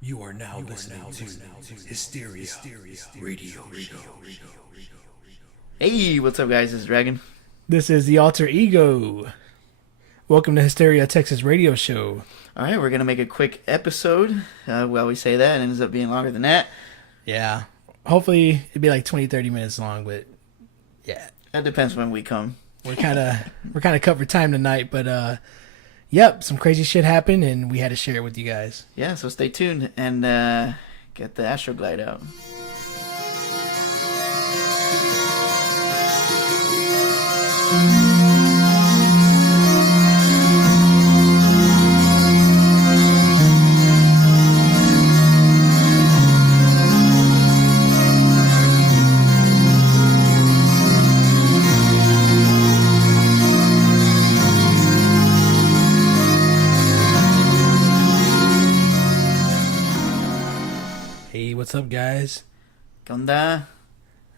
You are now listening to Hysteria Radio Show. Hey, what's up, guys? This is Dragon. This is the Alter Ego. Welcome to Hysteria, Texas Radio Show. All right, we're going to make a quick episode. Well, we say that, and it ends up being longer than that. Yeah. Hopefully, it'd be like 20, 30 minutes long, but yeah. That depends when we come. We're kind of cut for time tonight, but yep, some crazy shit happened, and we had to share it with you guys. Yeah, so stay tuned and get the Astroglide out. Hey, what's up, guys? ¿Qué onda?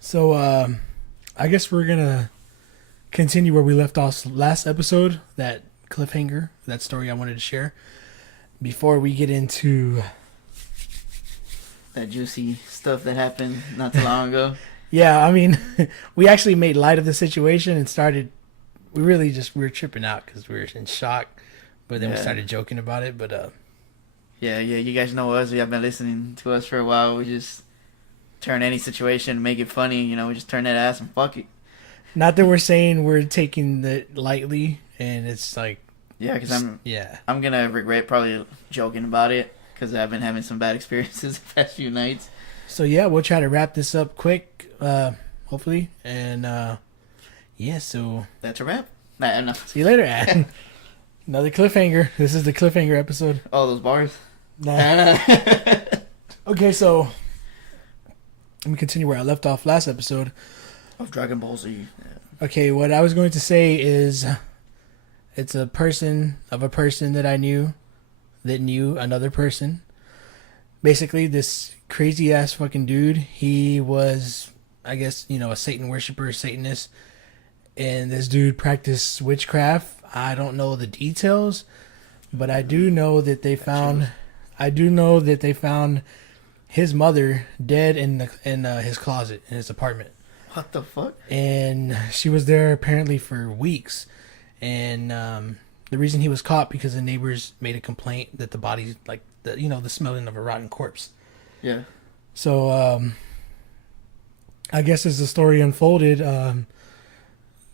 So, I guess we're gonna continue where we left off last episode, that cliffhanger, that story I wanted to share. Before we get into... That juicy stuff that happened not too long ago. Yeah, I mean, we actually made light of the situation and started... We were tripping out because we were in shock. But then we started joking about it, but... Yeah, you guys know us. You have been listening to us for a while. We just turn any situation, make it funny. You know, we just turn that ass and fuck it. Not that we're saying we're taking it lightly, and it's like... Yeah, because I'm going to regret probably joking about it because I've been having some bad experiences the past few nights. So, yeah, we'll try to wrap this up quick, hopefully. And, yeah, so... That's a wrap. No. See you later, Ad. Another cliffhanger. This is the cliffhanger episode. Oh, those bars? Nah. Okay, so... Let me continue where I left off last episode. Of Dragon Ball Z. Yeah. Okay, what I was going to say is... It's a person that I knew that knew another person. Basically, this crazy-ass fucking dude, he was, I guess, a Satan worshiper, Satanist. And this dude practiced witchcraft. I don't know the details, but I do know that they found... his mother dead in his closet in his apartment. What the fuck? And she was there apparently for weeks. And the reason he was caught because the neighbors made a complaint that the body, like the smelling of a rotten corpse. Yeah. So I guess as the story unfolded,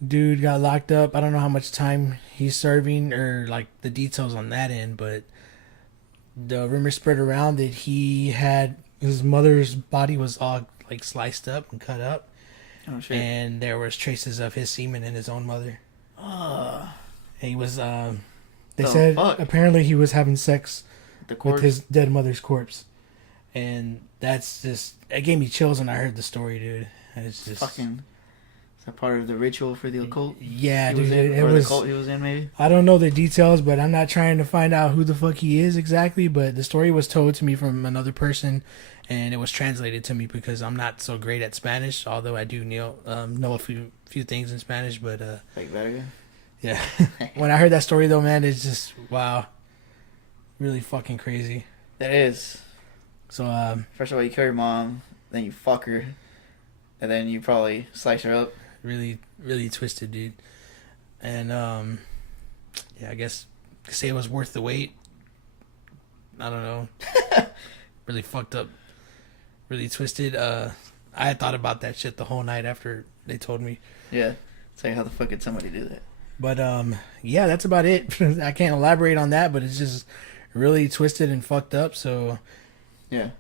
dude got locked up. I don't know how much time he's serving or like the details on that end, but the rumor spread around that his mother's body was all like sliced up and cut up. Oh shit. And there was traces of his semen in his own mother. He was they said apparently he was having sex with his dead mother's corpse. And that's just, it gave me chills when I heard the story, dude. It's just fucking... Is that part of the ritual for the occult? Yeah, dude. It was the cult he was in, maybe? I don't know the details, but I'm not trying to find out who the fuck he is exactly, but the story was told to me from another person, and it was translated to me because I'm not so great at Spanish, although I do know a few things in Spanish, but... Like Verga? Yeah. When I heard that story, though, man, it's just, wow. Really fucking crazy. That is. So, first of all, you kill your mom, then you fuck her, and then you probably slice her up. Really, really twisted, dude. And, yeah, I guess say it was worth the wait. I don't know. Really fucked up. Really twisted. I had thought about that shit the whole night after they told me. Yeah. It's like, how the fuck did somebody do that? But, yeah, that's about it. I can't elaborate on that, but it's just really twisted and fucked up, so... Yeah.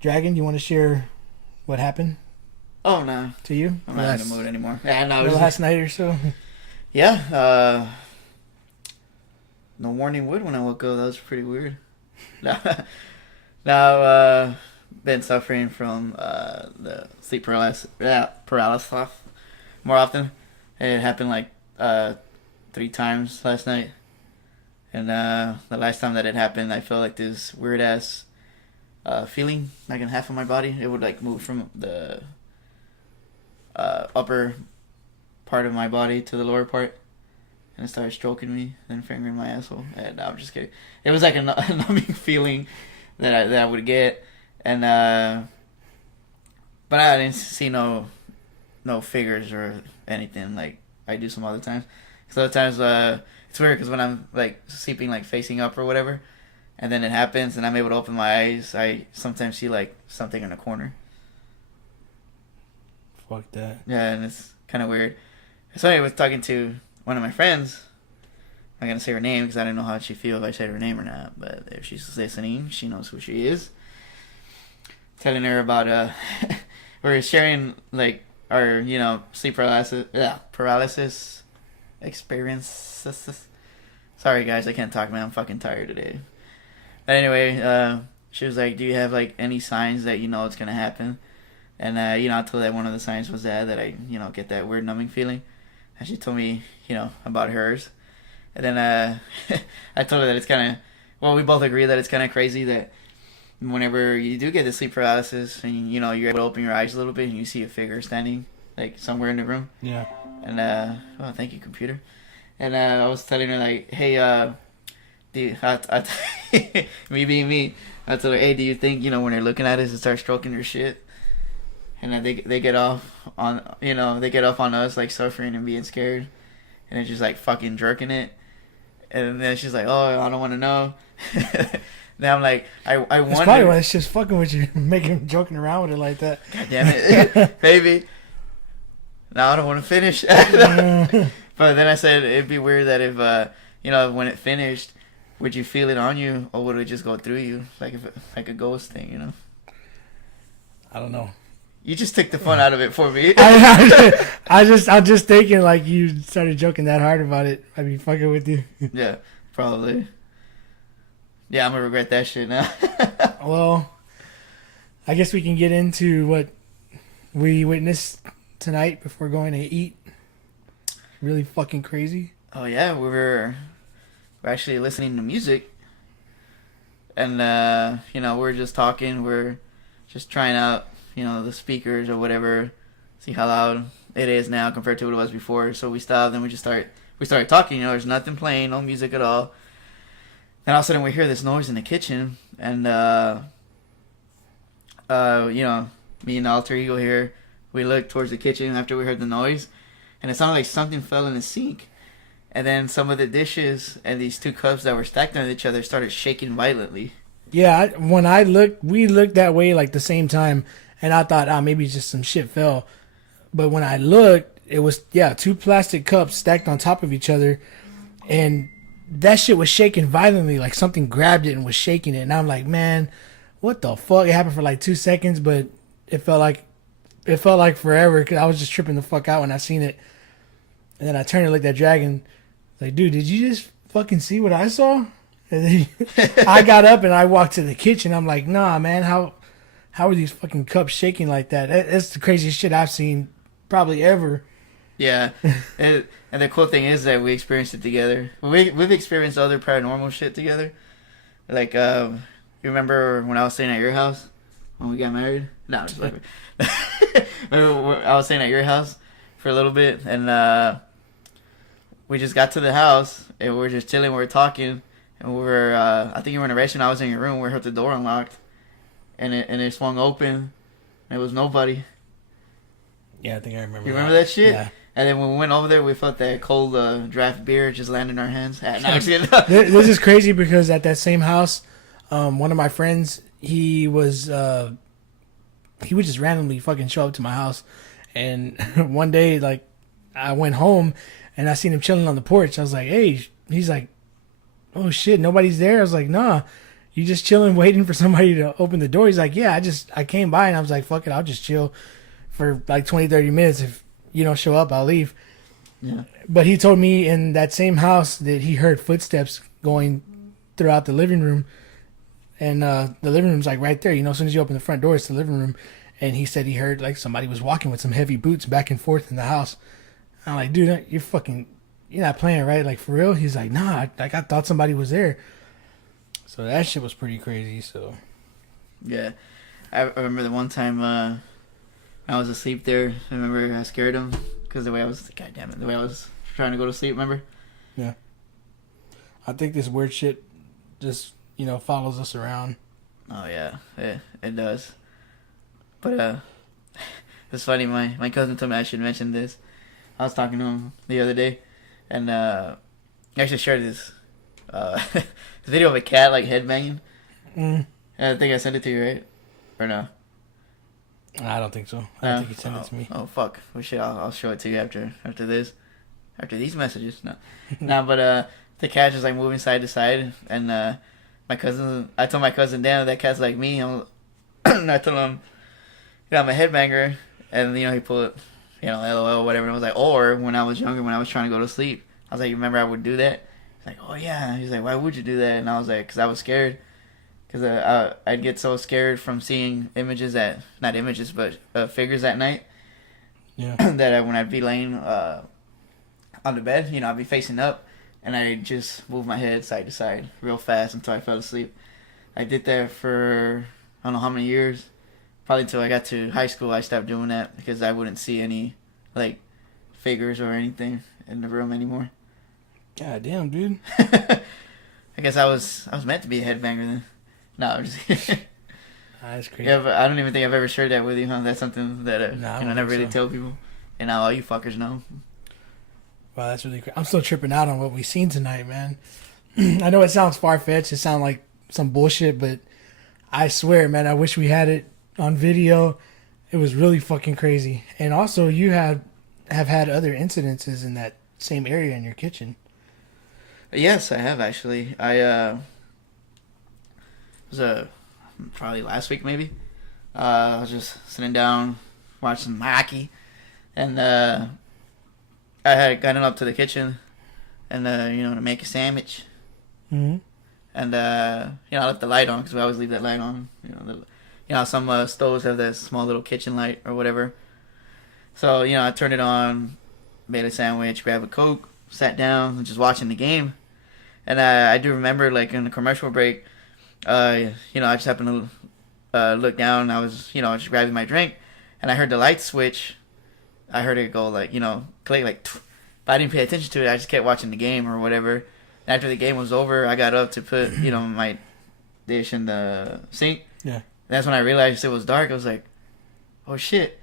Dragon, you want to share what happened? Oh, no. To you? I'm not in the mood anymore. Yeah, no. Last night or so? Yeah. No warning wood when I woke up. That was pretty weird. Now, been suffering from the sleep paralysis more often. It happened like 3 times last night. And the last time that it happened, I felt like this weird ass feeling like in half of my body. It would like move from the upper part of my body to the lower part, and it started stroking me and fingering my asshole. And I'm just kidding. It was like a numbing feeling that I would get, and but I didn't see no figures or anything like I do some other times. So other times it's weird because when I'm like sleeping like facing up or whatever, and then it happens and I'm able to open my eyes, I sometimes see like something in a corner. Fuck that. Yeah, and it's kind of weird. So I was talking to one of my friends. I'm not gonna say her name because I don't know how she'd feel if I said her name or not. But if she's listening, she knows who she is. Telling her about we're sharing like our sleep paralysis experiences. Sorry guys, I can't talk, man. I'm fucking tired today. But anyway, she was like, "Do you have like any signs that it's gonna happen?" And I told her that one of the signs was that I get that weird numbing feeling. And she told me about hers. And then I told her that it's kind of, well, we both agree that it's kind of crazy that whenever you do get the sleep paralysis and you're able to open your eyes a little bit and you see a figure standing like somewhere in the room. Yeah. And oh, thank you, computer. And I was telling her like, hey, me being me, I told her, hey, do you think when they're looking at us and start stroking their shit, and then they get off on us like suffering and being scared, and they're just like fucking jerking it. And then she's like, "Oh, I don't want to know." Then I'm like, I wonder. That's probably why it's just fucking with you, making joking around with it like that. God damn it, baby. Now I don't want to finish. But then I said it'd be weird that if when it finished, would you feel it on you or would it just go through you like a ghost thing? I don't know. You just took the fun out of it for me. I'm just thinking like you started joking that hard about it. I'd be fucking with you. Yeah, probably. Yeah, I'm gonna regret that shit now. Well, I guess we can get into what we witnessed tonight before going to eat. Really fucking crazy. Oh yeah, we're actually listening to music, and we're just talking. We're just trying out the speakers or whatever, see how loud it is now compared to what it was before. So we stopped and we started talking. There's nothing playing, no music at all. And all of a sudden we hear this noise in the kitchen, and me and the alter ego here, we looked towards the kitchen after we heard the noise, and it sounded like something fell in the sink. And then some of the dishes and these two cups that were stacked on each other started shaking violently. Yeah, when we looked that way like the same time. And I thought, maybe just some shit fell. But when I looked, it was, two plastic cups stacked on top of each other. And that shit was shaking violently. Like something grabbed it and was shaking it. And I'm like, man, what the fuck? It happened for like 2 seconds, but it felt like forever. Because I was just tripping the fuck out when I seen it. And then I turned and looked at Dragon. Like, dude, did you just fucking see what I saw? And then I got up and I walked to the kitchen. I'm like, nah, man, how are these fucking cups shaking like that? That's the craziest shit I've seen probably ever. Yeah. And the cool thing is that we experienced it together. We've experienced other paranormal shit together. Like, you remember when I was staying at your house when we got married? No, just like I was staying at your house for a little bit, and we just got to the house, and we were just chilling, we were talking, and we were, I think you were in a restaurant, I was in your room, we heard the door unlocked. And it swung open, and it was nobody. Yeah, I think I remember. You remember that shit? Yeah. And then when we went over there, we felt that cold draft beer just land in our hands. This is crazy because at that same house, one of my friends, he would just randomly fucking show up to my house, and one day, like, I went home and I seen him chilling on the porch. I was like, hey, he's like, oh shit, nobody's there. I was like, nah. You just chilling, waiting for somebody to open the door? He's like, yeah, I came by and I was like, fuck it, I'll just chill for like 20, 30 minutes. If you don't show up, I'll leave. Yeah. But he told me in that same house that he heard footsteps going throughout the living room. And the living room's like right there. As soon as you open the front door, it's the living room. And he said he heard like somebody was walking with some heavy boots back and forth in the house. I'm like, dude, you're not playing, right? Like, for real? He's like, nah, I thought somebody was there. So that shit was pretty crazy. So, yeah, I remember the one time I was asleep there. I remember I scared him because the way I was trying to go to sleep. Remember? Yeah. I think this weird shit just follows us around. Oh yeah, it does. But it's funny. My cousin told me I should mention this. I was talking to him the other day, and I actually shared this this video of a cat like headbanging. Mm. I think I sent it to you, right? Or no? I don't think so. I don't think you sent it to me. Oh fuck! We should. I'll show it to you after this. After these messages, no, but the cat just like moving side to side, and my cousin. I told my cousin, damn, that cat's like me. I told him, I'm a headbanger, and he put, LOL, whatever. And I was like, or when I was younger, when I was trying to go to sleep, I was like, remember I would do that? He's like, oh yeah. He's like, why would you do that? And I was like, because I was scared. Because I'd get so scared from seeing images not images, but figures at night. Yeah. That when I'd be laying on the bed, I'd be facing up, and I'd just move my head side to side real fast until I fell asleep. I did that for I don't know how many years. Probably until I got to high school, I stopped doing that because I wouldn't see any like figures or anything in the room anymore. God damn, dude. I guess I was meant to be a headbanger then. No, I'm just That's crazy. yeah, but I don't even think I've ever shared that with you, huh? That's something that I I don't never think really so. tell people, and now all you fuckers know. Wow, that's really crazy. I'm still tripping out on what we seen tonight, man. I know it sounds far-fetched. It sounds like some bullshit, but I swear, man, I wish we had it on video. It was really fucking crazy. And also, you have had other incidences in that same area in your kitchen. Yes, I have actually. It was probably last week maybe. I was just sitting down watching hockey, and I had gotten up to the kitchen, and to make a sandwich, Mm-hmm. and I left the light on because we always leave that light on. Some stoves have that small little kitchen light or whatever. So I turned it on, made a sandwich, grabbed a Coke, sat down, and just watching the game. And I do remember, like, in the commercial break, I just happened to look down. I was, just grabbing my drink, and I heard the light switch. I heard it go, like, click, like, but I didn't pay attention to it. I just kept watching the game or whatever. And after the game was over, I got up to put, my dish in the sink. Yeah. And that's when I realized it was dark. I was like, oh, shit.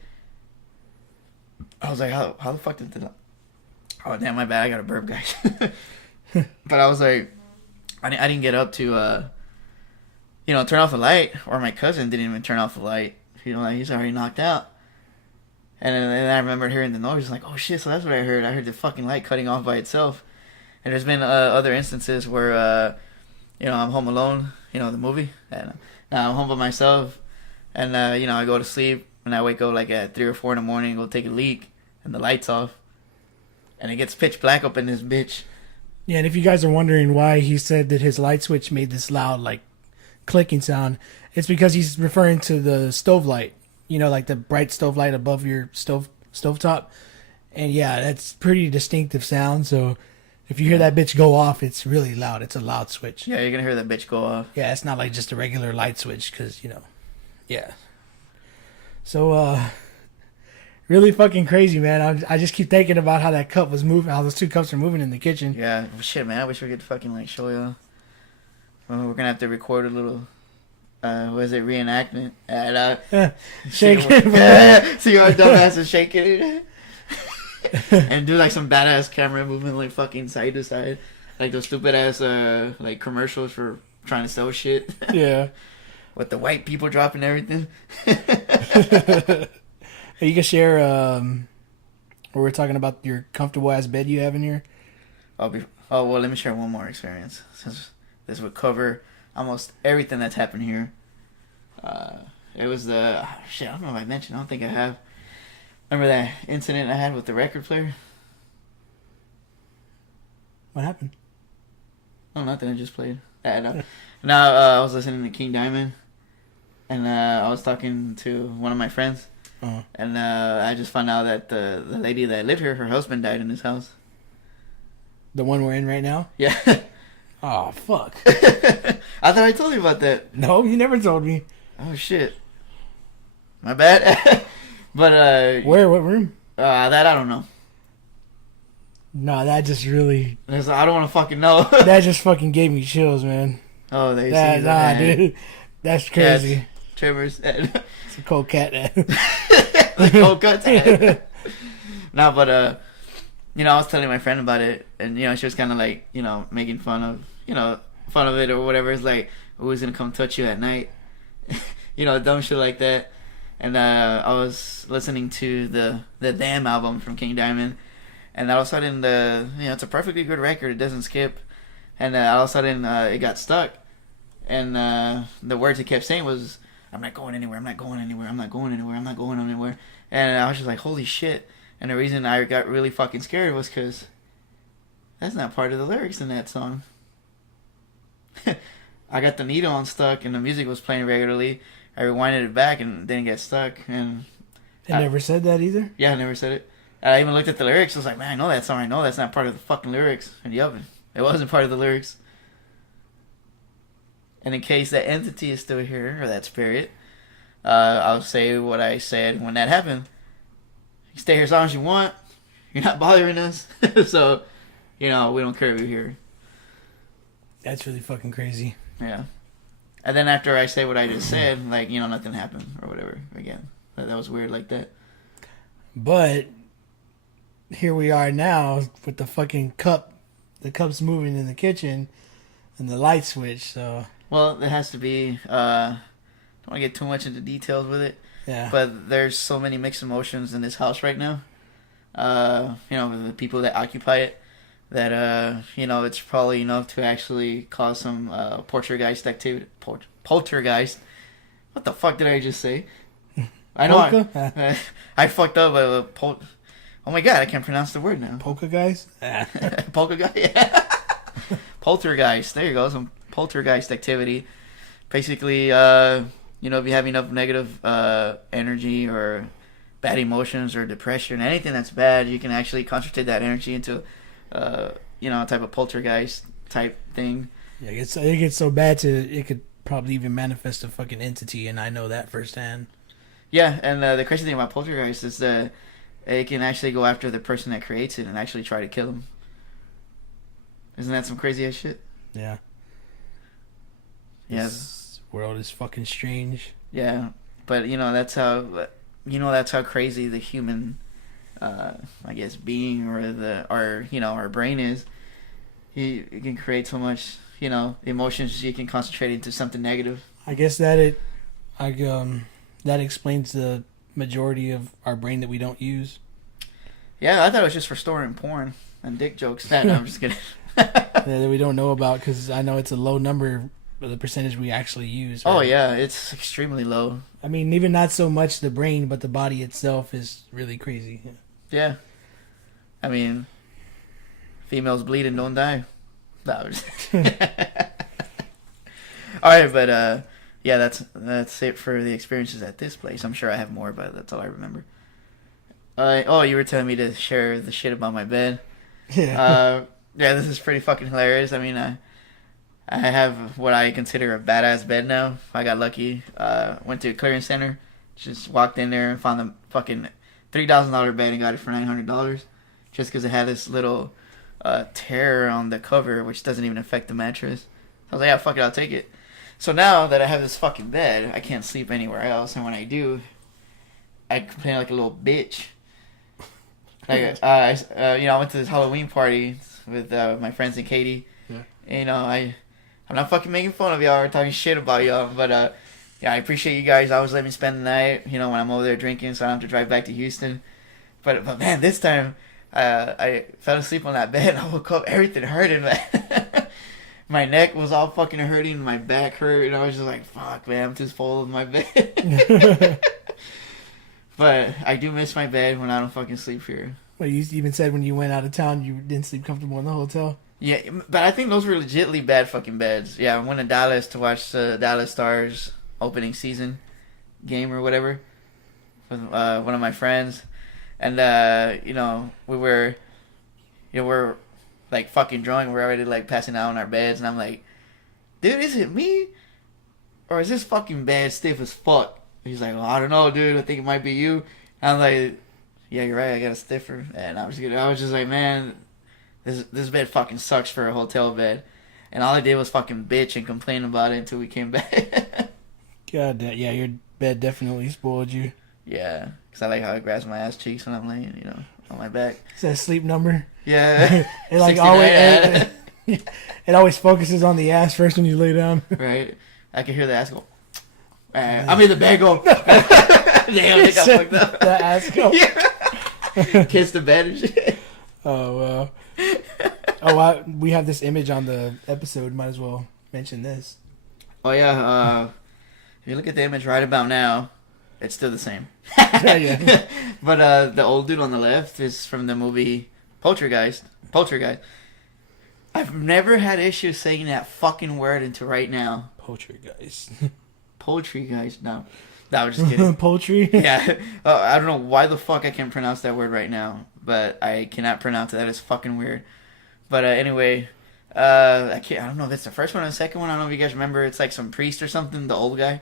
I was like, how the fuck did the... Oh, damn, my bad. I got a burp, guys. But I was like, I didn't get up to, turn off the light. Or my cousin didn't even turn off the light. He's already knocked out. And then I remember hearing the noise. Like, oh, shit, so that's what I heard. I heard the fucking light cutting off by itself. And there's been other instances where, I'm home alone, the movie. And now I'm home by myself. And, I go to sleep. And I wake up like at 3 or 4 in the morning and go take a leak. And the light's off. And it gets pitch black up in this bitch. Yeah, and if you guys are wondering why he said that his light switch made this loud, like, clicking sound, it's because he's referring to the stove light. Like the bright stove light above your stovetop. And yeah, that's pretty distinctive sound, so if you hear that bitch go off, it's really loud. It's a loud switch. Yeah, you're gonna hear that bitch go off. Yeah, it's not like just a regular light switch, because, yeah. So, really fucking crazy, man. I just keep thinking about how that cup was moving, how those 2 cups are moving in the kitchen. Yeah, shit, man. I wish we could fucking like show you. Well, we're gonna have to record a little. Reenactment? And Shake see it. see our dumbass is shaking it, and do like some badass camera movement, like fucking side to side, like those stupid ass like commercials for trying to sell shit. Yeah. With the white people dropping everything. You can share, where we're talking about your comfortable ass bed you have in here. Well, let me share one more experience, since this would cover almost everything that's happened here. It was I don't know if I mentioned. I don't think I have. Remember that incident I had with the record player? What happened? Oh, nothing. I just played. I was listening to King Diamond, and I was talking to one of my friends. Uh-huh. And I just found out that the lady that lived here, her husband died in his house. The one we're in right now? Yeah. Oh, fuck. I thought I told you about that. No, you never told me. Oh, shit. My bad. But, Where? What room? that I don't know. No, that just really... I don't want to fucking know. that just fucking gave me chills, man. Oh, they see Nah, that. dude. That's crazy. Yeah, Trevor's head. It's a cold cat. The cold cut's head. No, but I was telling my friend about it, and she was kind of like, making fun of it or whatever. It's like, who's gonna come touch you at night? Dumb shit like that. And I was listening to the Damn album from King Diamond, and all of a sudden it's a perfectly good record. It doesn't skip, and all of a sudden it got stuck, and the words it kept saying was, "I'm not going anywhere. I'm not going anywhere. I'm not going anywhere. I'm not going anywhere." And I was just like, holy shit. And the reason I got really fucking scared was because that's not part of the lyrics in that song. I got the needle unstuck and the music was playing regularly. I rewinded it back and it didn't get stuck. And It never said that either? Yeah, I never said it. I even looked at the lyrics. I was like, man, I know that song. I know that's not part of the fucking lyrics. And yup, it wasn't part of the lyrics. And in case that entity is still here, or that spirit, I'll say what I said when that happened. You stay here as long as you want. You're not bothering us. So, we don't care if you're here. That's really fucking crazy. Yeah. And then after I say what I just said, like, nothing happened or whatever again. That was weird like that. But here we are now with the fucking cup. The cup's moving in the kitchen and the light switch, so... Well, it has to be... don't want to get too much into details with it. Yeah. But there's so many mixed emotions in this house right now. With the people that occupy it, that it's probably enough to actually cause some poltergeist activity. Poltergeist. What the fuck did I just say? I know. I fucked up. Oh my god, I can't pronounce the word now. Polka guys. Poltergeist. Yeah. Poltergeist. There you go. Some poltergeist activity. Basically, if you have enough negative energy or bad emotions or depression, anything that's bad, you can actually concentrate that energy into, a type of poltergeist type thing. Yeah, it gets so bad it could probably even manifest a fucking entity, and I know that firsthand. Yeah, and the crazy thing about poltergeist is that it can actually go after the person that creates it and actually try to kill them. Isn't that some crazy ass shit? Yeah. Yeah. This world is fucking strange. Yeah, but that's how crazy the human, I guess, being or our brain is. It can create so much, emotions you can concentrate into something negative. I guess that that explains the majority of our brain that we don't use. Yeah, I thought it was just for storing porn and dick jokes. No, I'm just kidding. That we don't know about, because I know it's a low number of the percentage we actually use. Right? Oh yeah, it's extremely low. I mean, even not so much the brain, but the body itself is really crazy. Yeah. I mean, females bleed and don't die. No, alright, but yeah, that's it for the experiences at this place. I'm sure I have more, but that's all I remember. You were telling me to share the shit about my bed. Yeah. Yeah, this is pretty fucking hilarious. I mean, I have what I consider a badass bed now. I got lucky. Went to a clearance center, just walked in there and found the fucking $3,000 bed and got it for $900, just because it had this little tear on the cover, which doesn't even affect the mattress. I was like, yeah, fuck it, I'll take it. So now that I have this fucking bed, I can't sleep anywhere else, and when I do, I complain like a little bitch. Like, I went to this Halloween party with my friends and Katie. Yeah. And, I'm not fucking making fun of y'all or talking shit about y'all, but yeah, I appreciate you guys always let me spend the night, when I'm over there drinking, so I don't have to drive back to Houston. But man, this time I fell asleep on that bed. I woke up, everything hurted, man. My neck was all fucking hurting, my back hurt, and I was just like, fuck, man, I'm just full of my bed. But I do miss my bed when I don't fucking sleep here. Well, you even said when you went out of town you didn't sleep comfortable in the hotel. Yeah, but I think those were legitly bad fucking beds. Yeah, I went to Dallas to watch the Dallas Stars opening season game or whatever with one of my friends, and we were like fucking drunk. We're already like passing out on our beds, and I'm like, dude, is it me or is this fucking bed stiff as fuck? He's like, well, I don't know, dude. I think it might be you. And I'm like, yeah, you're right. I got a stiffer. And I was just like, man, this bed fucking sucks for a hotel bed. And all I did was fucking bitch and complain about it until we came back. God, yeah, your bed definitely spoiled you. Yeah, because I like how it grabs my ass cheeks when I'm laying, you know, on my back. It's that sleep number. Yeah. It like 69, always it always focuses on the ass first when you lay down. right? I can hear the ass go. I mean the bed go. Damn, they got fucked up. The ass go. Yeah. Kiss the bed and shit. Oh well. Oh, we have this image on the episode. Might as well mention this. Oh yeah. If you look at the image right about now, it's still the same. Yeah. But the old dude on the left is from the movie Poltergeist. I've never had issues saying that fucking word until right now. Poltergeist. Poltergeist. No, I was just kidding. Poultry. Yeah. I don't know why the fuck I can't pronounce that word right now, but I cannot pronounce it. That is fucking weird. But anyway, I don't know if it's the first one or the second one. I don't know if you guys remember. It's like some priest or something. The old guy.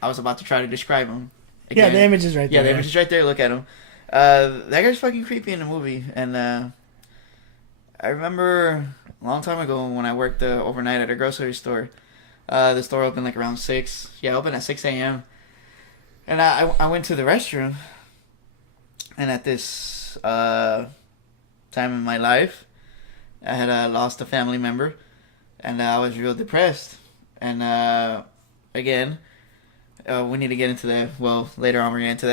I was about to try to describe him. Again. Yeah, the image is right there. Yeah, the image is right there. Look at him. That guy's fucking creepy in the movie. And I remember a long time ago when I worked overnight at a grocery store. The store opened like around 6. Yeah, opened at 6 a.m. And I went to the restroom. And at this time in my life, I had lost a family member. And I was real depressed. And again, we need to get into that. Well, later on we're going to get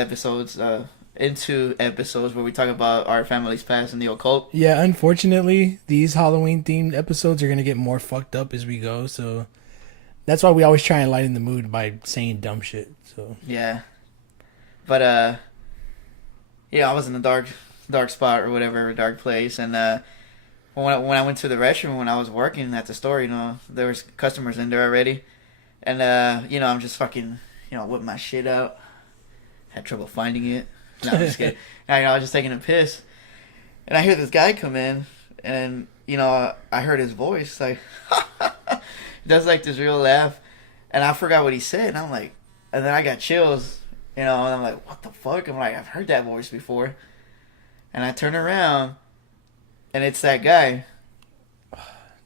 into episodes where we talk about our family's past and the occult. Yeah, unfortunately, these Halloween themed episodes are gonna get more fucked up as we go. So that's why we always try and lighten the mood by saying dumb shit. So yeah, but yeah, I was in a dark spot or whatever, a dark place, and when I went to the restroom when I was working at the store, you know, there was customers in there already, and you know, I'm just fucking, you know, whipping my shit out. Had trouble finding it. No, I'm just kidding. Now, you know, I was just taking a piss, and I hear this guy come in, and you know, I heard his voice like, he does like this real laugh, and I forgot what he said, and I'm like, and then I got chills, you know, and I'm like, what the fuck? I'm like, I've heard that voice before, and I turn around, and it's that guy.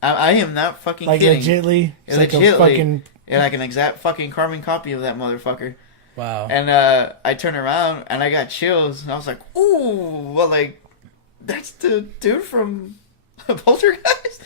I am not fucking like kidding. Legitly, it's Legitly, like a fucking like an exact fucking carbon copy of that motherfucker. wow. And I turned around and I got chills and I was like, ooh, well, like, that's the dude from Poltergeist?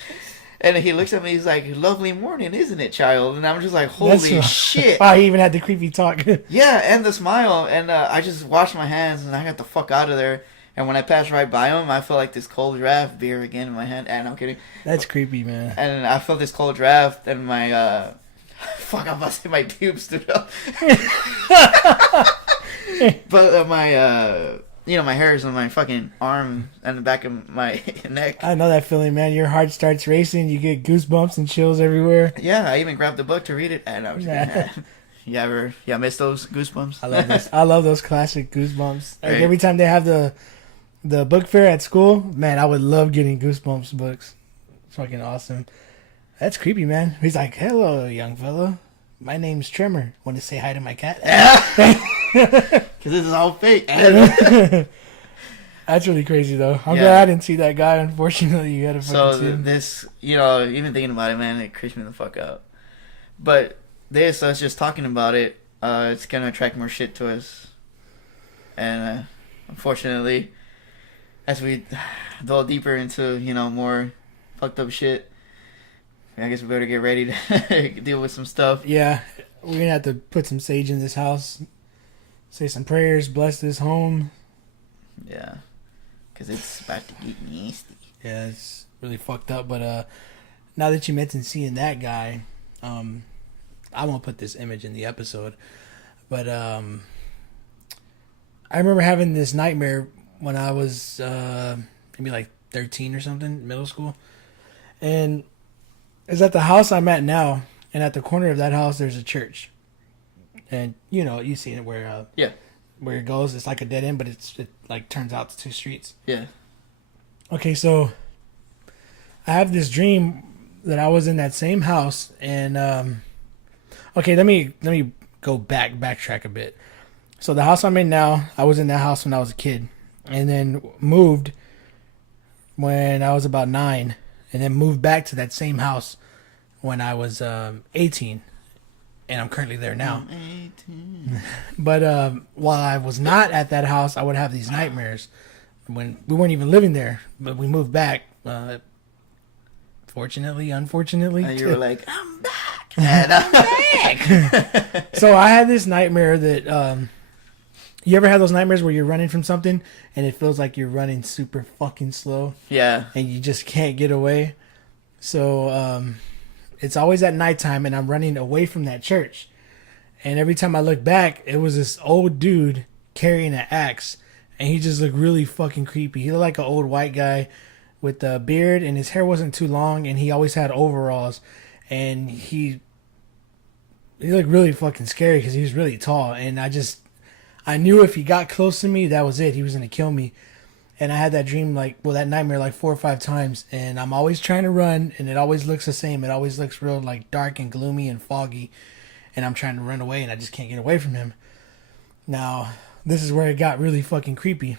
And he looks at me, he's like, lovely morning, isn't it, child? And I'm just like, holy shit. Wow, he even had the creepy talk. Yeah, and the smile. And I just washed my hands and I got the fuck out of there. And when I passed right by him, I felt like this cold draft beer again in my hand. And I'm kidding. That's creepy, man. And I felt this cold draft and my, fuck, I'm about to say my pubes stood up. But my, you know, my hairs on my fucking arm and the back of my neck. I know that feeling, man. Your heart starts racing. You get goosebumps and chills everywhere. Yeah, I even grabbed the book to read it. And I was you miss those goosebumps? I love this. I love those classic goosebumps. Like Right. every time they have the book fair at school, man, I would love getting goosebumps books. It's fucking awesome. That's creepy, man. He's like, hello, young fella. My name's Tremor. Want to say hi to my cat? Because this is all fake. That's really crazy, though. I'm Yeah. glad I didn't see that guy. Unfortunately, you had to fucking see him. This, you know, even thinking about it, man, it creeps me the fuck out. But us just talking about it, it's going to attract more shit to us. And unfortunately, as we delve deeper into, you know, more fucked up shit, I guess we better get ready to deal with some stuff. Yeah, we're going to have to put some sage in this house. Say some prayers, bless this home. Yeah, because it's about to get nasty. Yeah, it's really fucked up. But now that you mentioned seeing that guy, I won't put this image in the episode. But I remember having this nightmare when I was maybe like 13 or something, middle school. And it's at the house I'm at now. And at the corner of that house, there's a church. And, you know, you see it where where it goes. It's like a dead end, but it like turns out to 2 streets. Yeah. Okay, so I have this dream that I was in that same house, and okay, let me go backtrack a bit. So the house I'm in now, I was in that house when I was a kid, and then moved when I was about 9, and then moved back to that same house when I was 18. and I'm currently there now. I'm 18. But while I was not at that house, I would have these nightmares. When we weren't even living there, but we moved back. Unfortunately, You were like, I'm back. And I'm back. So I had this nightmare that you ever had those nightmares where you're running from something and it feels like you're running super fucking slow Yeah. and you just can't get away. So it's always at nighttime and I'm running away from that church. And every time I look back, it was this old dude carrying an axe, and he just looked really fucking creepy. He looked like an old white guy with a beard, and his hair wasn't too long, and he always had overalls. And he looked really fucking scary because he was really tall. And I knew if he got close to me, that was it. He was going to kill me. And I had that dream, that nightmare 4 or 5 times. And I'm always trying to run, and it always looks the same. It always looks real, dark and gloomy and foggy. And I'm trying to run away, and I just can't get away from him. Now, this is where it got really fucking creepy.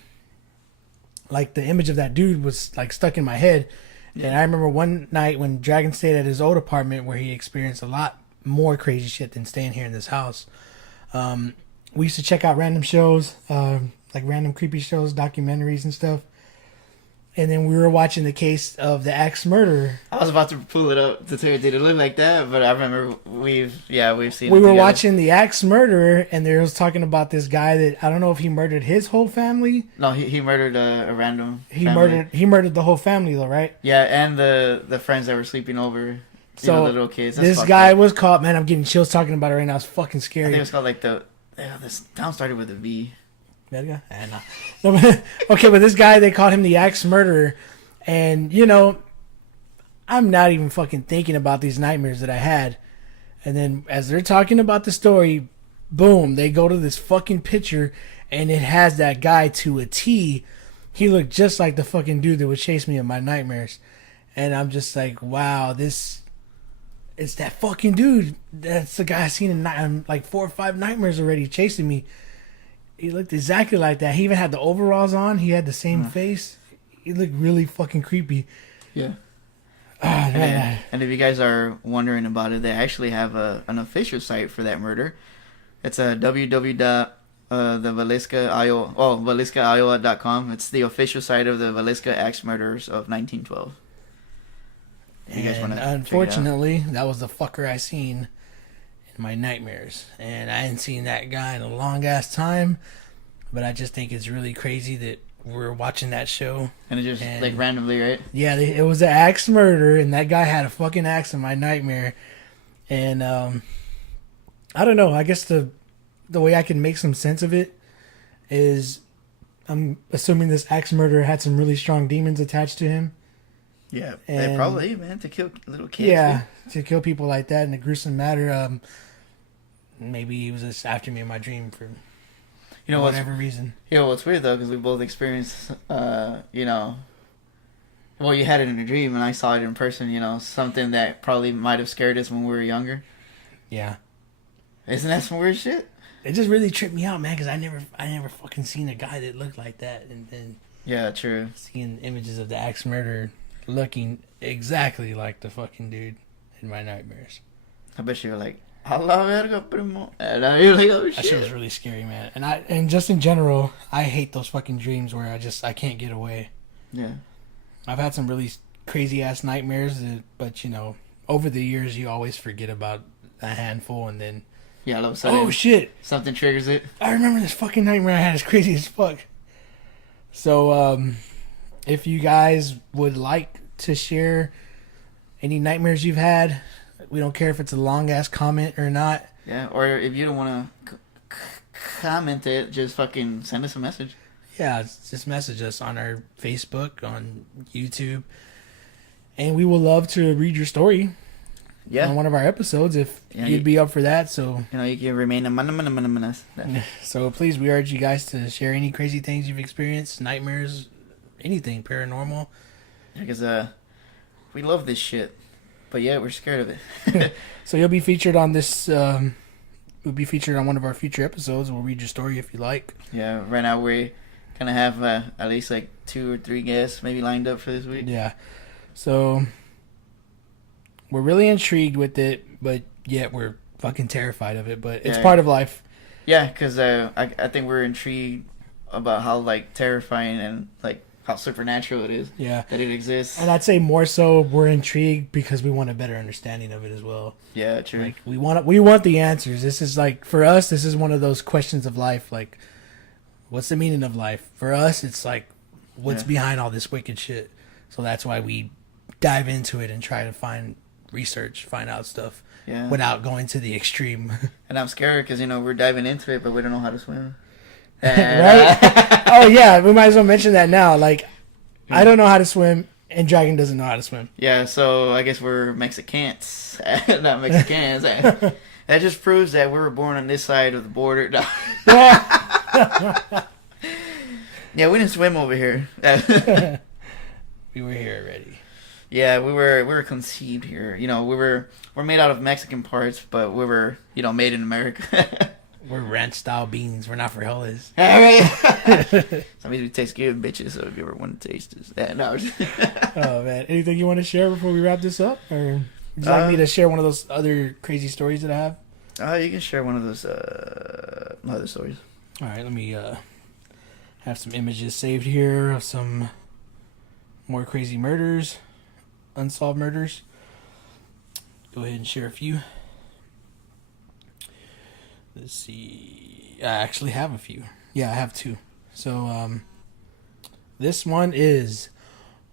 The image of that dude was, stuck in my head. Yeah. And I remember one night when Dragon stayed at his old apartment where he experienced a lot more crazy shit than staying here in this house. We used to check out random shows, random creepy shows, documentaries and stuff. And then we were watching the case of the axe murderer. I was about to pull it up to tell you, did it look like that? But I remember we've seen it. We were watching the axe murderer, and they was talking about this guy that, I don't know if he murdered his whole family. No, he murdered a random family. He murdered the whole family though, right? Yeah, and the friends that were sleeping over. The little kids. This guy was caught, man, I'm getting chills talking about it right now. It's fucking scary. I think it was called this town started with a V. Okay, but this guy, they called him the axe murderer. And, I'm not even fucking thinking about these nightmares that I had. And then as they're talking about the story, boom, they go to this fucking picture, and it has that guy to a T. He looked just like the fucking dude that would chase me in my nightmares. And I'm just like, wow, it's that fucking dude. That's the guy I seen in 4 or 5 nightmares already chasing me. He looked exactly like that. He even had the overalls on. He had the same face. He looked really fucking creepy. Yeah. Man. And if you guys are wondering about it, they actually have an official site for that murder. It's a www.valisca.iowa.com. It's the official site of the Valisca Axe Murderers of 1912. If you guys want to unfortunately, that was the fucker I seen in my nightmares. And I hadn't seen that guy in a long ass time. But I just think it's really crazy that we're watching that show. And it just, randomly, right? Yeah, it was an axe murder, and that guy had a fucking axe in my nightmare. And, I don't know, I guess the way I can make some sense of it is I'm assuming this axe murderer had some really strong demons attached to him. Yeah, they probably, man, to kill little kids. Yeah, to kill people like that in a gruesome manner. Maybe he was just after me in my dream for whatever reason. What's weird though, because we both experienced, well, you had it in a dream, and I saw it in person. Something that probably might have scared us when we were younger. Yeah, isn't that some weird shit? It just really tripped me out, man, because I never fucking seen a guy that looked like that, and then true. Seeing images of the axe murderer looking exactly like the fucking dude in my nightmares. I bet you were like, Allah verga primo. And you're like, oh shit. That shit was really scary, man. And just in general, I hate those fucking dreams where I can't get away. Yeah. I've had some really crazy ass nightmares, but over the years you always forget about a handful, and then all of a sudden, oh shit, something triggers it. I remember this fucking nightmare I had. It's crazy as fuck. So, if you guys would like to share any nightmares you've had, we don't care if it's a long ass comment or not. Yeah, or if you don't want to comment it, just fucking send us a message. Yeah, just message us on our Facebook, on YouTube, and we will love to read your story. Yeah, on one of our episodes if you'd be up for that. So you can remain anonymous. So please, we urge you guys to share any crazy things you've experienced, nightmares, anything paranormal. Because we love this shit, but we're scared of it. So you'll be featured on this. We'll be featured on one of our future episodes. We'll read your story if you like. Yeah, right now we kind of have at least 2 or 3 guests maybe lined up for this week. Yeah, so we're really intrigued with it, but yet we're fucking terrified of it, but it's Yeah. part of life. Yeah, because I think we're intrigued about how like terrifying and like how supernatural it is. Yeah. That it exists. And I'd say more so we're intrigued because we want a better understanding of it as well. Yeah, true. Like we want the answers. This is like for us, this is one of those questions of life. Like, what's the meaning of life? For us, it's like, what's behind all this wicked shit? So that's why we dive into it and try to find out stuff without going to the extreme. And I'm scared because we're diving into it, but we don't know how to swim. Right? Oh yeah, we might as well mention that now. Like, I don't know how to swim, and Dragon doesn't know how to swim. Yeah, so I guess we're Mexicans, not Mexicans. That just proves that we were born on this side of the border. No. Yeah, we didn't swim over here. We were here already. Yeah, we were conceived here. We're made out of Mexican parts, but we were made in America. We're ranch style beans. We're not frijoles. Sometimes we taste good, bitches. So if you ever want to taste this, no. Oh man, anything you want to share before we wrap this up, or would you like me to share one of those other crazy stories that I have? You can share one of those other stories. All right, let me have some images saved here of some more crazy murders, unsolved murders. Go ahead and share a few. Let's see. I actually have a few. Yeah, I have two. So, this one is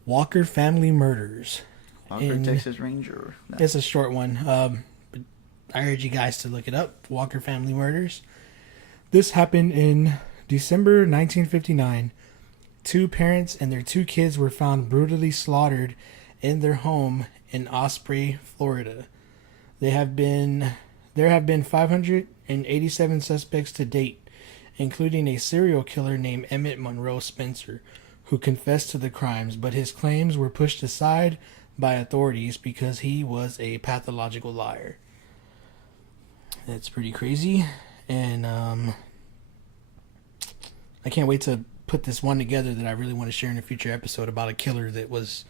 Walker Family Murders. Walker, Texas Ranger. No. It's a short one. But I urge you guys to look it up. Walker Family Murders. This happened in December 1959. 2 parents and their 2 kids were found brutally slaughtered in their home in Osprey, Florida. There have been 587 suspects to date, including a serial killer named Emmett Monroe Spencer, who confessed to the crimes, but his claims were pushed aside by authorities because he was a pathological liar. That's pretty crazy, and I can't wait to put this one together that I really want to share in a future episode about a killer that was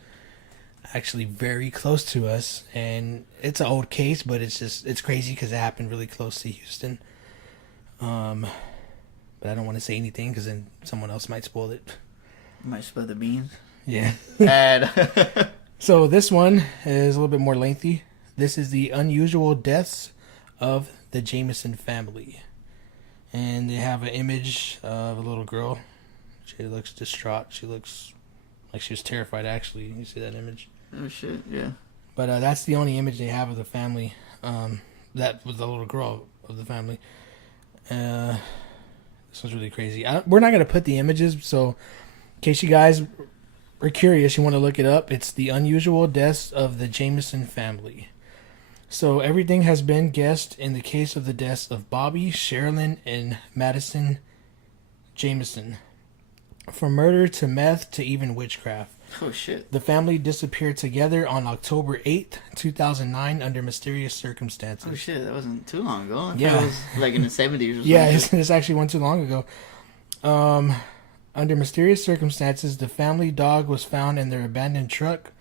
actually very close to us, and it's an old case, but it's crazy because it happened really close to Houston. But I don't want to say anything because then someone else might spoil it. Might spill the beans. Yeah. And So this one is a little bit more lengthy. This is the unusual deaths of the Jameson family, and they have an image of a little girl. She looks distraught. She looks like she was terrified, actually. You see that image? Oh, shit, yeah. But that's the only image they have of the family. That was the little girl of the family. This one's really crazy. We're not going to put the images, so in case you guys are curious, you want to look it up. It's the unusual deaths of the Jameson family. So everything has been guessed in the case of the deaths of Bobby, Sherilyn, and Madison Jameson. From murder to meth to even witchcraft. Oh, shit. The family disappeared together on October 8th, 2009 under mysterious circumstances. Oh, shit, that wasn't too long ago. I thought Yeah. It was like in the 70s or something. Yeah, it's actually one too long ago. Under mysterious circumstances, the family dog was found in their abandoned truck,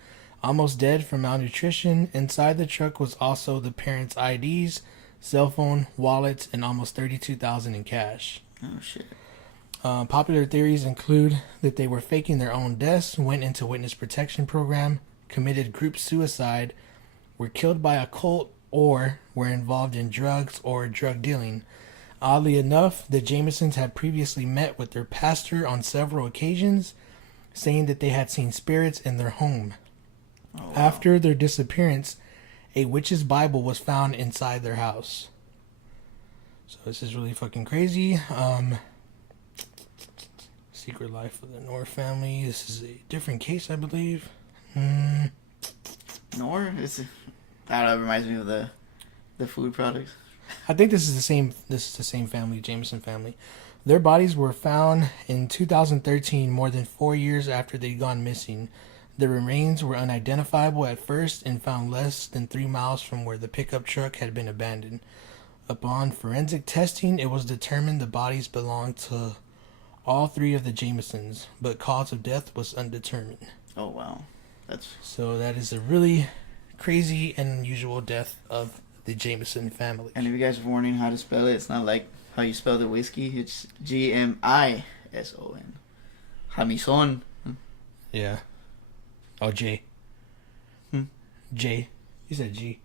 almost dead from malnutrition. Inside the truck was also the parents' IDs, cell phone, wallets, and almost $32,000 in cash. Oh, shit. Popular theories include that they were faking their own deaths, went into witness protection program, committed group suicide, were killed by a cult, or were involved in drugs or drug dealing. Oddly enough, the Jamesons had previously met with their pastor on several occasions, saying that they had seen spirits in their home. Oh, wow. After their disappearance, a witch's Bible was found inside their house. So this is really fucking crazy. Secret Life of the North Family. This is a different case, I believe. Nor? That reminds me of the food products. I think this is the same. This is the same family, Jameson family. Their bodies were found in 2013, more than 4 years after they'd gone missing. The remains were unidentifiable at first and found less than 3 miles from where the pickup truck had been abandoned. Upon forensic testing, it was determined the bodies belonged to all 3 of the Jamesons, but cause of death was undetermined. Oh, wow. So that is a really crazy and unusual death of the Jameson family. And if you guys are wondering how to spell it, it's not like how you spell the whiskey. It's Gmison. Jamison. Yeah. Oh, J. Hmm? J. You said G.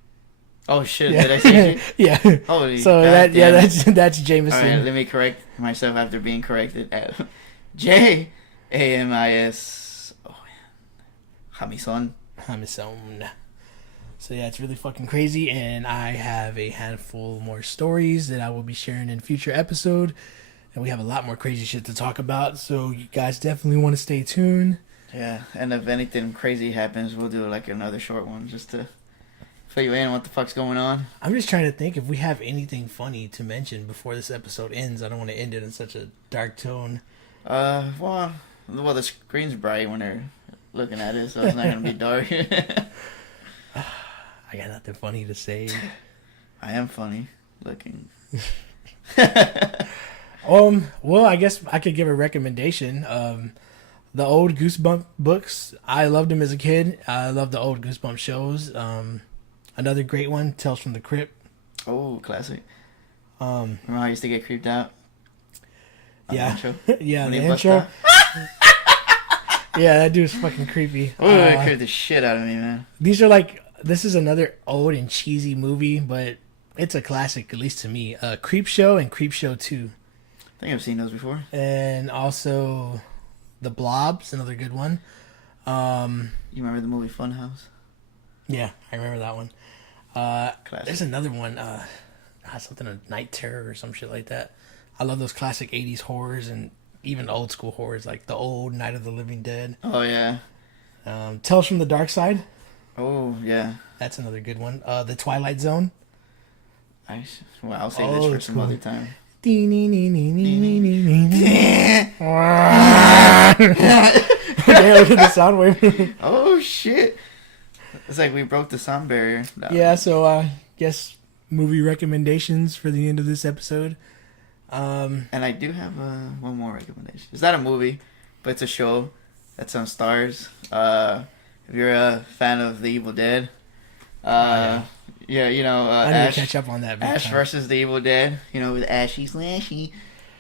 Oh shit! Yeah. Did I say G? Yeah. Holy. So that's Jameson. All right, let me correct myself after being corrected. Jamison. Jamison. Jamison. So yeah, it's really fucking crazy, and I have a handful more stories that I will be sharing in future episode, and we have a lot more crazy shit to talk about. So you guys definitely want to stay tuned. Yeah, and if anything crazy happens, we'll do like another short one just to fill you in what the fuck's going on. I'm just trying to think if we have anything funny to mention before this episode ends. I don't want to end it in such a dark tone. Well, the screen's bright when they're looking at it, so it's not gonna be dark. I got nothing funny to say. I am funny looking. Well, I guess I could give a recommendation. The old Goosebump books, I loved them as a kid. I love the old Goosebump shows. Another great one, Tales from the Crypt. Oh, classic. Remember how I used to get creeped out? Yeah, yeah, When the he bust intro. out? Yeah, that dude's fucking creepy. Oh, that scared the shit out of me, man. This is another old and cheesy movie, but it's a classic, at least to me. Creep Show and Creep Show 2. I think I've seen those before. And also The Blob's another good one. You remember the movie Funhouse? Yeah, I remember that one. Classic. There's another one, something of Night Terror or some shit like that. I love those classic 80s horrors and even old school horrors like the old Night of the Living Dead. Oh, yeah. Tales from the Dark Side. Oh, yeah. That's another good one. The Twilight Zone. I'll save this for some cool. other time. Yeah, look at the sound wave. Oh, shit. It's like we broke the sound barrier. No. Yeah, so guess movie recommendations for the end of this episode. And I do have one more recommendation. It's not a movie, but it's a show that's on Stars. If you're a fan of The Evil Dead, yeah, you know, I need Ash, to catch up on that. big Ash time. versus The Evil Dead, you know, with Ashy Slashy.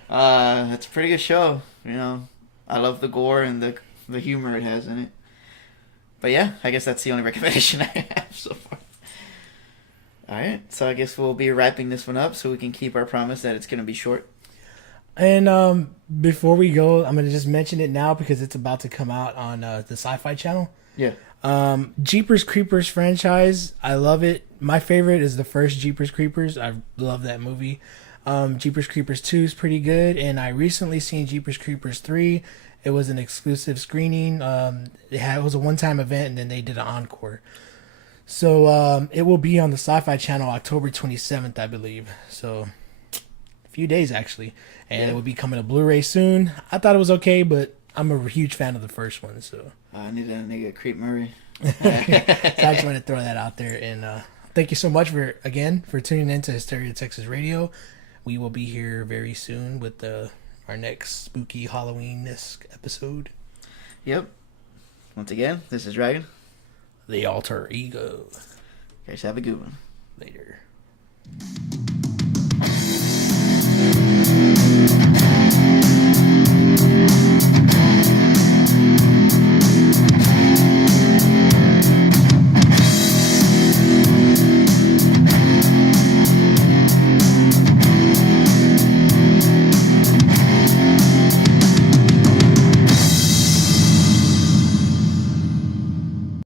It's a pretty good show. You know, I love the gore and the humor it has in it. But yeah, I guess that's the only recommendation I have so far. Alright, so I guess we'll be wrapping this one up so we can keep our promise that it's going to be short. And before we go, I'm going to just mention it now because it's about to come out on the Sci-Fi Channel. Yeah. Jeepers Creepers franchise, I love it. My favorite is the first Jeepers Creepers. I love that movie. Jeepers Creepers 2 is pretty good, and I recently seen Jeepers Creepers 3. It was an exclusive screening. It was a one-time event, and then they did an encore. So it will be on the Sci-Fi Channel October 27th, I believe. So a few days, actually. And It will be coming to Blu-ray soon. I thought it was okay, but I'm a huge fan of the first one. So I need a nigga Creep Murray. so I just want to throw that out there. And thank you so much for tuning in to Hysteria Texas Radio. We will be here very soon with our next spooky Halloween-esque episode. Yep. Once again, this is Dragon. The Alter Ego. You guys have a good one. Later.